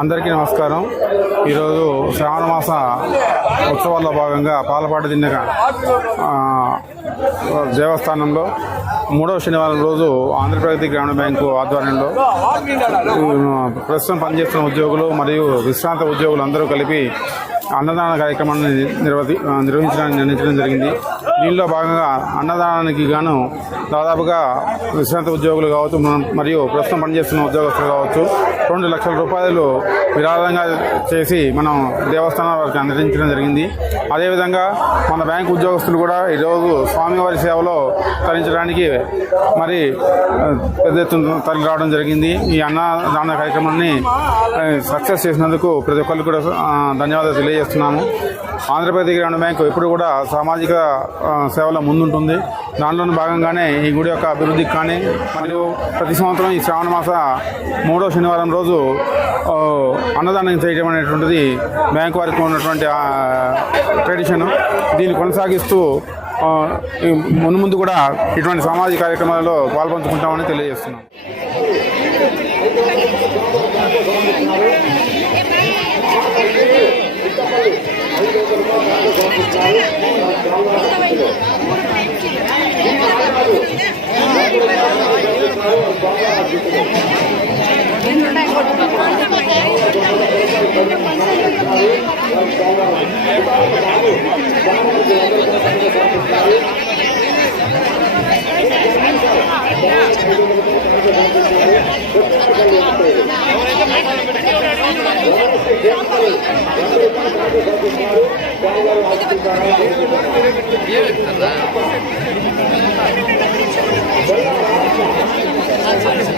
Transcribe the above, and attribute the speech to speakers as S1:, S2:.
S1: అందరికీ నమస్కారం. ఈరోజు శ్రావణ మాస ఉత్సవాల్లో భాగంగా పాలపాటి దిన్నెక దేవస్థానంలో మూడవ శనివారం రోజు ఆంధ్రప్రదేశ్ గ్రామీణ బ్యాంకు ఆధ్వర్యంలో ప్రస్తుతం పనిచేస్తున్న ఉద్యోగులు మరియు విశ్రాంత ఉద్యోగులు అందరూ కలిపి అన్నదాన కార్యక్రమాన్ని నిర్వహి నిర్వహించడానికి నిర్ణయించడం జరిగింది. దీనిలో భాగంగా అన్నదానానికి గాను దాదాపుగా విశ్రాంత ఉద్యోగులు కావచ్చు మరియు ప్రస్తుతం పనిచేస్తున్న ఉద్యోగస్తులు కావచ్చు రెండు లక్షల రూపాయలు విరాళంగా చేసి మనం దేవస్థానం వారికి అందించడం జరిగింది. అదేవిధంగా మన బ్యాంకు ఉద్యోగస్తులు కూడా ఈరోజు స్వామివారి సేవలో తరించడానికి మరి పెద్ద ఎత్తున తరలి రావడం జరిగింది. ఈ అన్నదాన కార్యక్రమాన్ని సక్సెస్ చేసినందుకు ప్రతి ఒక్కరికి కూడా ధన్యవాదాలు తెలియజేస్తున్నాము. ఆంధ్రప్రదేశ్ గ్రామీణ బ్యాంకు ఎప్పుడు కూడా సామాజిక సేవల సేవలో ముందుంటుంది. దానిలోని భాగంగానే ఈ గుడి యొక్క అభివృద్ధికి కానీ మరియు ప్రతి సంవత్సరం ఈ శ్రావణ మాస మూడో శనివారం రోజు అన్నదానం చేయడం అనేటువంటిది బ్యాంకు వారికి ఉన్నటువంటి ట్రెడిషన్. దీన్ని కొనసాగిస్తూ ఆ, ఈ మును ముందు కూడా ఇటువంటి సామాజిక కార్యక్రమాలలో పాల్పంచుకుంటామని తెలియజేస్తున్నాం. ఏమిటి